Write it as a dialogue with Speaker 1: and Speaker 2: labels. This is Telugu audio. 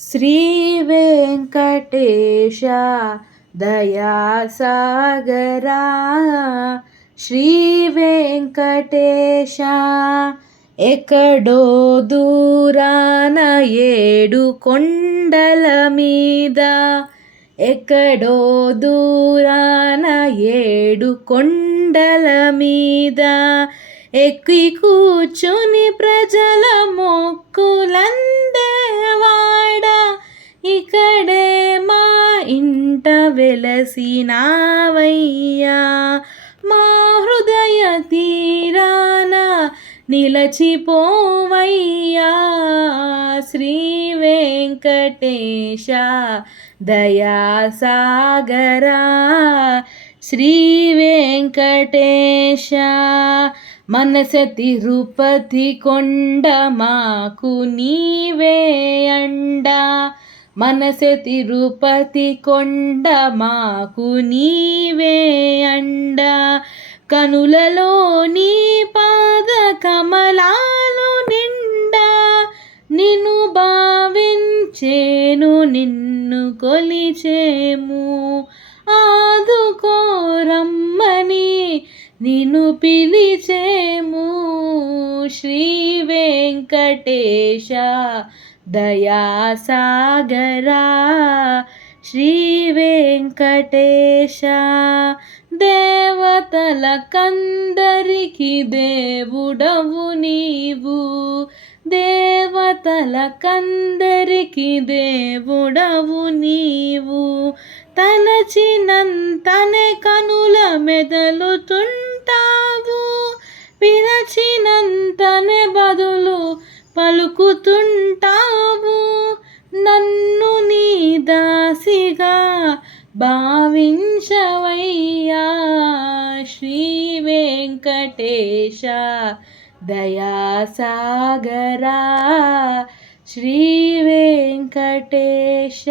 Speaker 1: శ్రీ వెంకటేశ దయాసాగరా శ్రీ వెంకటేశ ఎక్కడో దూరాన ఏడు కొండల మీద ఎక్కడో దూరాన ఏడు కొండల మీద ఎక్కి కూర్చుని ప్రజల మొక్కులందేవా. వెలసినావయ్యా. మా హృదయ తీరాన నిలచిపోవయ్యా. శ్రీ వెంకటేశ దయాసాగరా. శ్రీ వెంకటేశ మనస తిరుపతి కొండ మాకు నీవే అండా. మనసె తిరుపతి కొండ మాకు నీవే అండా. కనులలో నీ పాద కమలాలు నిండా. నిన్ను భావించేను నిన్ను కొలిచేము. ఆదుకోరమ్మని నిన్ను పిలిచేము. శ్రీ వెంకటేశ దయాసాగరా శ్రీ వెంకటేశ. దేవతల కందరికి దేవుడవు నీవు. దేవతల కందరికి దేవుడవు నీవు. తలచినంతనే కనుల మెదలుతుంటావు. విరచినంతనే బదులు పలుకుతు భావించవయ్యా శ్రీ వెంకటేశ దయాసాగరా శ్రీ వెంకటేశ.